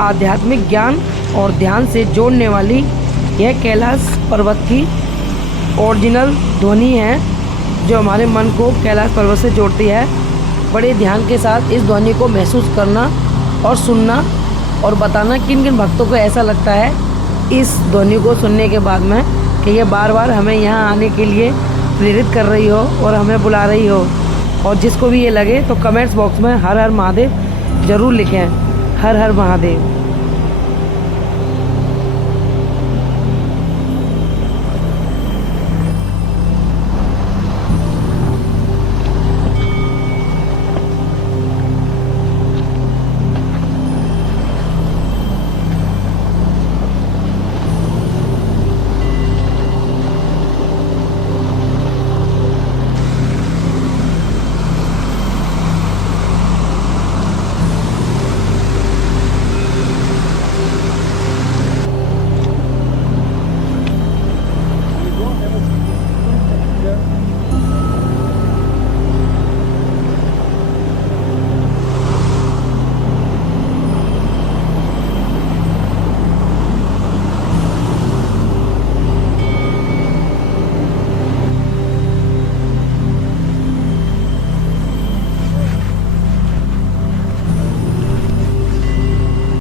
आध्यात्मिक ज्ञान और ध्यान से जोड़ने वाली यह कैलाश पर्वत की ओरिजिनल ध्वनि है, जो हमारे मन को कैलाश पर्वत से जोड़ती है। बड़े ध्यान के साथ इस ध्वनि को महसूस करना और सुनना और बताना किन किन भक्तों को ऐसा लगता है इस ध्वनि को सुनने के बाद में कि ये बार बार हमें यहाँ आने के लिए प्रेरित कर रही हो और हमें बुला रही हो। और जिसको भी ये लगे तो कमेंट्स बॉक्स में हर हर महादेव ज़रूर लिखें। हर हर महादेव।